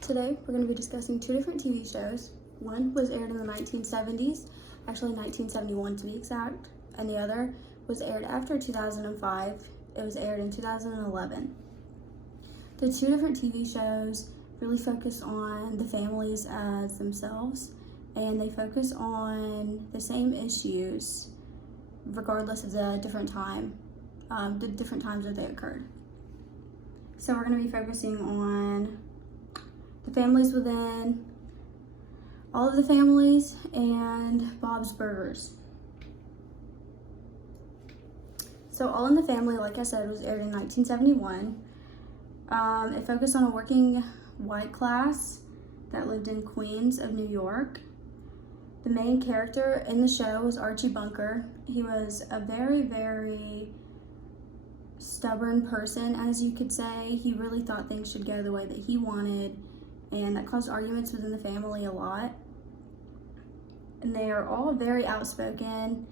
Today, we're going to be discussing two different TV shows. One was aired in the 1970s, actually 1971 to be exact, and the other was aired after 2005. It was aired in 2011. The two different TV shows really focus on the families as themselves, and they focus on the same issues regardless of the different times that they occurred. So we're going to be focusing on the families within, all of the families, and Bob's Burgers. So All in the Family, like I said, was aired in 1971. It focused on a working white class that lived in Queens of New York. The main character in the show was Archie Bunker. He was a very, very stubborn person, as you could say. He really thought things should go the way that he wanted, and that caused arguments within the family a lot. And they are all very outspoken,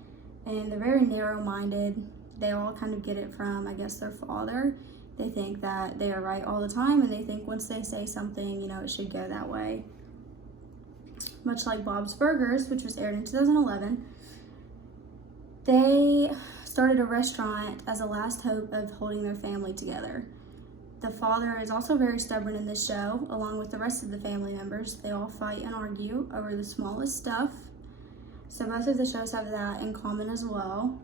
and they're very narrow-minded. They all kind of get it from, I guess, their father. They think that they are right all the time, and they think once they say something, it should go that way. Much like Bob's Burgers, which was aired in 2011, they started a restaurant as a last hope of holding their family together. The father is also very stubborn in this show, along with the rest of the family members. They all fight and argue over the smallest stuff. So both of the shows have that in common as well.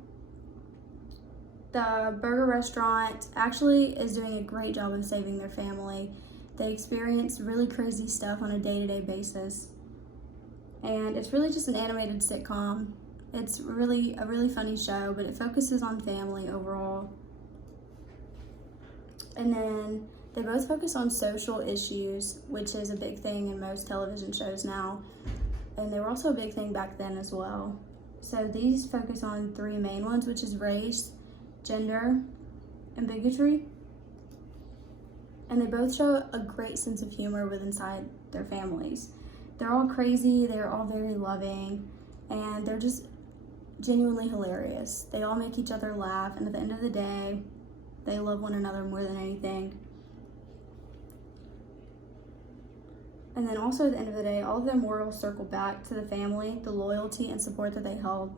The burger restaurant actually is doing a great job of saving their family. They experience really crazy stuff on a day-to-day basis. And it's really just an animated sitcom. It's really a really funny show, but it focuses on family overall. And then they both focus on social issues, which is a big thing in most television shows now. And they were also a big thing back then as well. So these focus on three main ones, which is race, gender, and bigotry. And they both show a great sense of humor with inside their families. They're all crazy, they're all very loving, and they're just genuinely hilarious. They all make each other laugh, and at the end of the day, they love one another more than anything. And then also at the end of the day, all of their morals circle back to the family, the loyalty and support that they held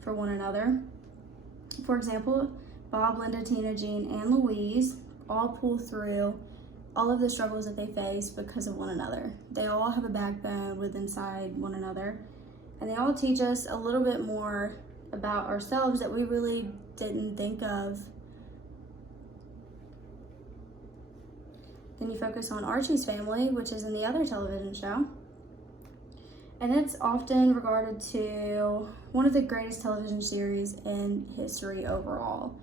for one another. For example, Bob, Linda, Tina, Jean, and Louise all pull through all of the struggles that they face because of one another. They all have a backbone with inside one another, and they all teach us a little bit more about ourselves that we really didn't think of. Then you focus on Archie's family, which is in the other television show. And it's often regarded to one of the greatest television series in history overall.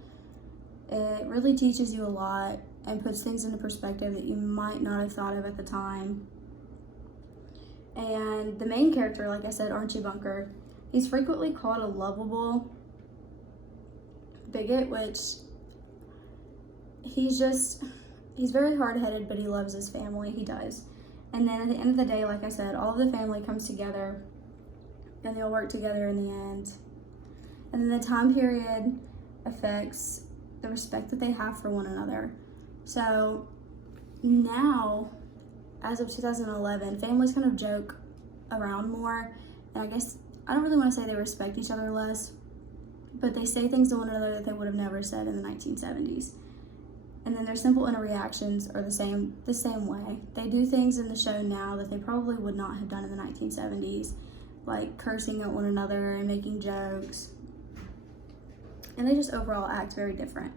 It really teaches you a lot and puts things into perspective that you might not have thought of at the time. And the main character, like I said, Archie Bunker, he's frequently called a lovable bigot, which he's very hard-headed, but he loves his family. He does. And then at the end of the day, like I said, all of the family comes together and they'll work together in the end. And then the time period affects the respect that they have for one another. So now, as of 2011, families kind of joke around more. And I guess, I don't really want to say they respect each other less, but they say things to one another that they would have never said in the 1970s. And then their simple interactions are the same way. They do things in the show now that they probably would not have done in the 1970s, like cursing at one another and making jokes. And they just overall act very different.